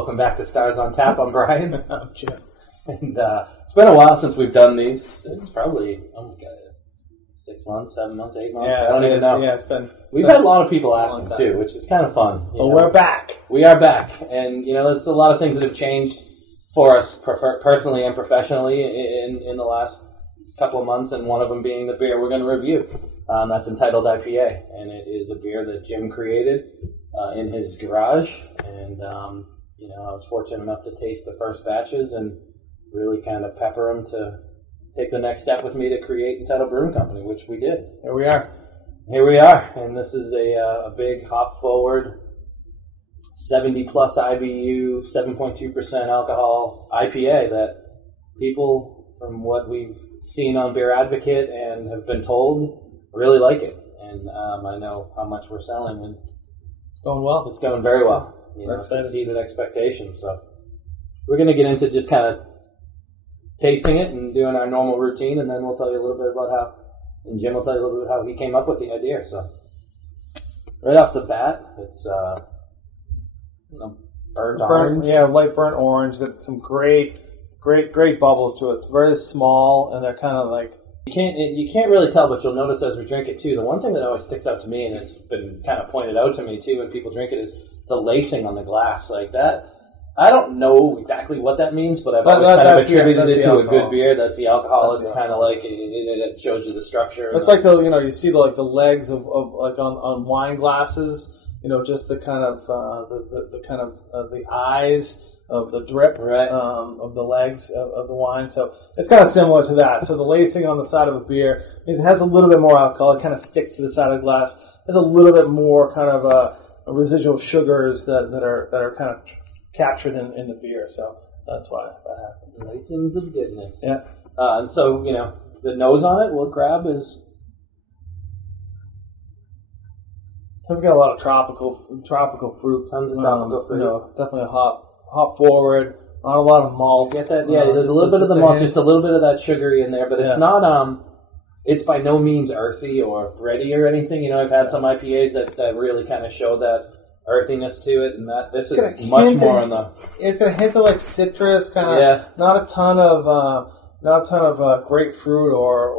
Welcome back to Stars on Tap. I'm Brian. I'm Jim. And it's been a while since we've done these. It's probably, 6 months, 7 months, 8 months. Yeah, I don't even know. Yeah, it's been. We've had a lot of people asking too, which is kind of fun. Well, we're back. We are back, and there's a lot of things that have changed for us personally and professionally in the last couple of months, and one of them being the beer we're going to review. That's Entitled IPA, and it is a beer that Jim created in his garage, and I was fortunate enough to taste the first batches and really kind of pepper him to take the next step with me to create Entitled Brewing Company, which we did. Here we are. Here we are, and this is a big hop-forward, 70-plus IBU, 7.2% alcohol IPA that people, from what we've seen on Beer Advocate and have been told, really like it. And I know how much we're selling, and it's going well. It's going very well. It's exceeded expectations. So we're going to get into just kind of tasting it and doing our normal routine, and then we'll tell you a little bit about how, and Jim will tell you a little bit how he came up with the idea. So right off the bat, it's burnt orange. Yeah, light burnt orange. Got some great bubbles to it. It's very small, and they're kind of like. You can't really tell, but you'll notice as we drink it too. The one thing that always sticks out to me, and it's been kind of pointed out to me too when people drink it, is the lacing on the glass. Like that, I don't know exactly what that means, but I've always kind of attributed it to a good beer. That's the alcohol. It's kind of like it shows you the structure. It's like you see the legs of like on wine glasses. Just the kind of the eyes of the drip of the legs of the wine. So it's kind of similar to that. So the lacing on the side of a beer means it has a little bit more alcohol. It kind of sticks to the side of the glass. There's a little bit more kind of residual sugars that are kind of captured in the beer. So that's why that happens. Lacings of goodness. Yeah. And so, the nose on it, we'll grab is... So we've got a lot of tropical fruit. Tons of tropical fruit. Definitely a hop forward. Not a lot of malt. Get that? Yeah, there's a little bit of the malt, just a little bit of that sugary in there, but it's not. It's by no means earthy or bready or anything. I've had some IPAs that really kind of show that earthiness to it, and this is much more on the. It's got a hint of like citrus, kind of. Yeah. Not a ton of grapefruit or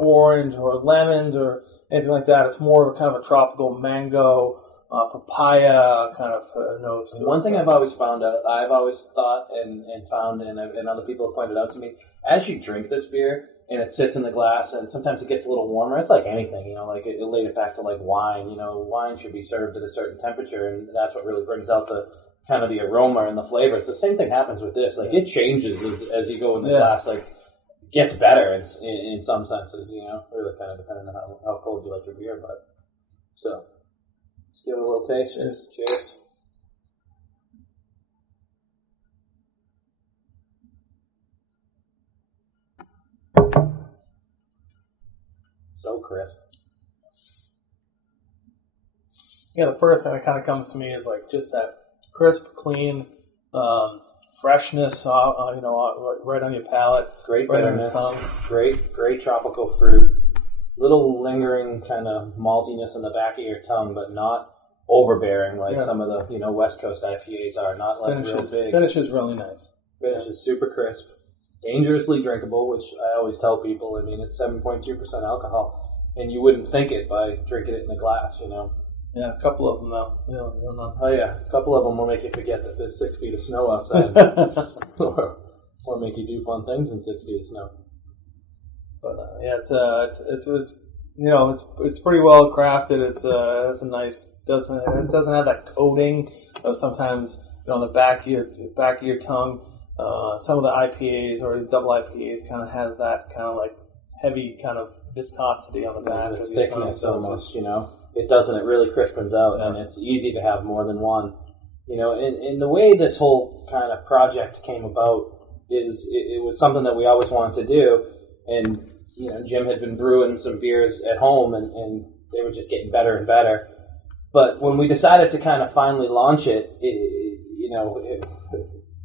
orange or lemons or anything like that. It's more of a kind of a tropical mango. Papaya kind of nose. One thing I've always thought and found, and other people have pointed out to me, as you drink this beer and it sits in the glass, and sometimes it gets a little warmer. It's like anything, like it related back to like wine. Wine should be served at a certain temperature, and that's what really brings out the kind of the aroma and the flavors. The same thing happens with this. Like it changes as you go in the glass. Like it gets better in some senses. Really kind of depending on how cold you like your beer, but so. Let's give it a little taste. Cheers. So crisp. Yeah, the first thing that kind of comes to me is like just that crisp, clean freshness, right on your palate. Great bitterness. Great tropical fruit. Little lingering kind of maltiness in the back of your tongue, but not overbearing like some of the West Coast IPAs are. Not like real big. Finish is really nice. Finish is super crisp, dangerously drinkable, which I always tell people. I mean, it's 7.2% alcohol, and you wouldn't think it by drinking it in a glass, Yeah, a couple of them though. Oh yeah, a couple of them will make you forget that there's 6 feet of snow outside, or make you do fun things in 6 feet of snow. But it's pretty well crafted. It's a nice. It doesn't have that coating of sometimes on the back of your tongue. Some of the IPAs or double IPAs kind of have that kind of like heavy kind of viscosity on the back. The thickness almost, It doesn't. It really crispens out, and it's easy to have more than one. And the way this whole kind of project came about is it was something that we always wanted to do. And, Jim had been brewing some beers at home, and they were just getting better and better. But when we decided to kind of finally launch it, it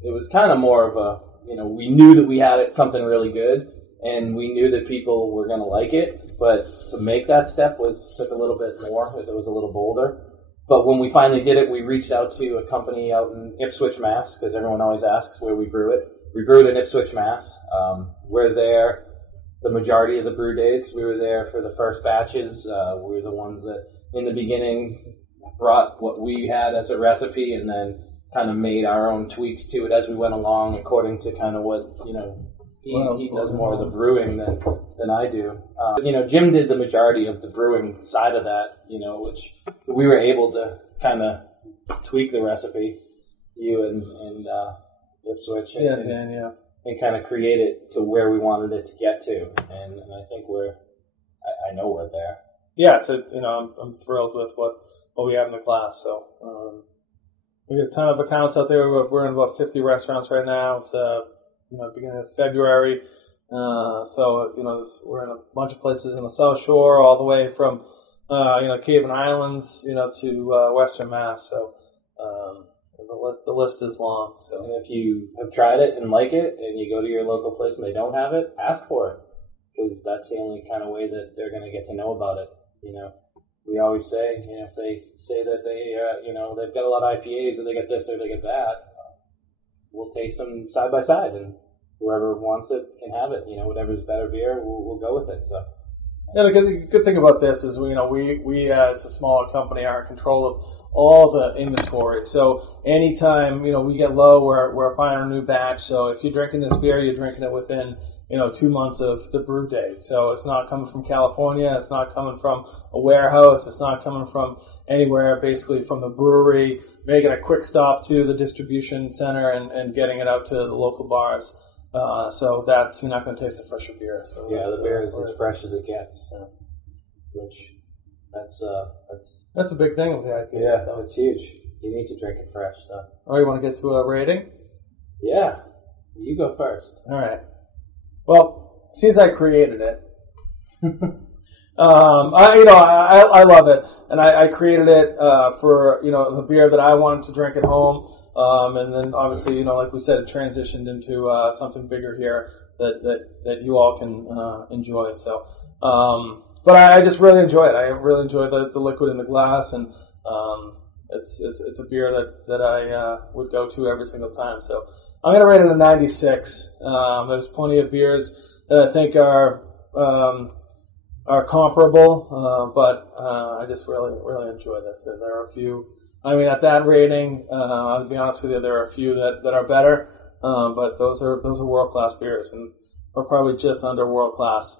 was kind of more of a, we knew that we had something really good, and we knew that people were going to like it. But to make that step took a little bit more. It was a little bolder. But when we finally did it, we reached out to a company out in Ipswich, Mass, because everyone always asks where we brew it. We brewed in Ipswich, Mass. We're there the majority of the brew days. We were there for the first batches. We were the ones that, in the beginning, brought what we had as a recipe and then kind of made our own tweaks to it as we went along, according to kind of what, he does more of the brewing than I do. Jim did the majority of the brewing side of that, which we were able to kind of tweak the recipe, you and Ipswich, and kind of create it to where we wanted it to get to, and I think I know we're there. Yeah, I'm thrilled with what we have in the class. So we got a ton of accounts out there. We're in about 50 restaurants right now. It's beginning of February. We're in a bunch of places in the South Shore, all the way from Cave and Islands, to Western Mass. So the list is long. So, and if you have tried it and like it, and you go to your local place and they don't have it, ask for it, because that's the only kind of way that they're going to get to know about it. We always say, if they say that they've got a lot of IPAs, or they get this or they get that, we'll taste them side by side, and whoever wants it can have it. Whatever's better beer, we'll go with it. So. Yeah, the good thing about this is we as a smaller company are in control of all the inventory. So anytime we get low, we're finding a new batch. So if you're drinking this beer, you're drinking it within 2 months of the brew date. So it's not coming from California. It's not coming from a warehouse. It's not coming from anywhere. Basically from the brewery, making a quick stop to the distribution center and getting it out to the local bars. So you're not going to taste a fresher beer. So yeah, the beer is as fresh as it gets. Which that's a big thing with the IPA. Yeah, so. It's huge. You need to drink it fresh. So. Oh, you want to get to a rating? Yeah, you go first. All right. Well, since I created it, I love it, and I created it for the beer that I wanted to drink at home. And then obviously, like we said, it transitioned into something bigger here that you all can enjoy. So, but I just really enjoy it. I really enjoy the liquid in the glass, and it's a beer that I would go to every single time. So I'm going to rate it a 96. There's plenty of beers that I think are comparable, but I just really enjoy this. There are a few. I mean, at that rating, I'll be honest with you, there are a few that are better, but those are world-class beers, and we're probably just under world-class.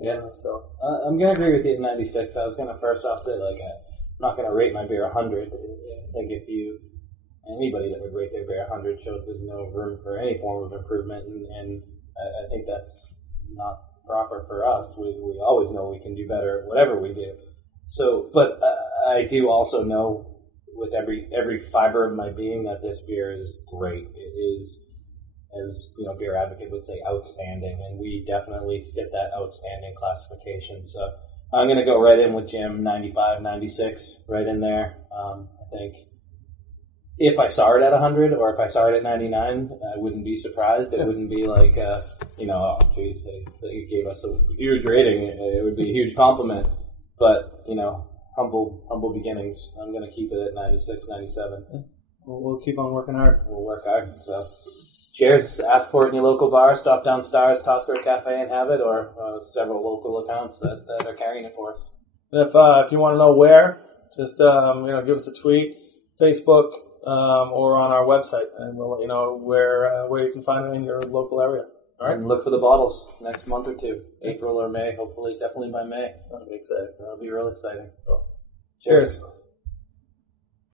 Yeah. So I'm gonna agree with you at 96. I was gonna first off say I'm not gonna rate my beer 100. I think anybody that would rate their beer 100 shows there's no room for any form of improvement, and I think that's not proper for us. We always know we can do better at whatever we do. So, but I do also know, with every fiber of my being, that this beer is great. It is, as Beer Advocate would say, outstanding, and we definitely fit that outstanding classification. So I'm going to go right in with Jim, 95, 96, right in there. I think if I saw it at 100 or if I saw it at 99, I wouldn't be surprised. It wouldn't be like, oh, geez, they gave us a huge rating. It would be a huge compliment, but humble beginnings. I'm going to keep it at 96, 97. We'll keep on working hard. We'll work hard. So, cheers. Ask for it in your local bar. Stop down Stars, Costco Cafe, and have it, or several local accounts that are carrying it for us. And if you want to know where, just give us a tweet, Facebook, or on our website, and we'll let you know where you can find it in your local area. All right. And look for the bottles next month or two, April or May. Hopefully, definitely by May. That'll be exciting. That'll be real exciting. Cheers.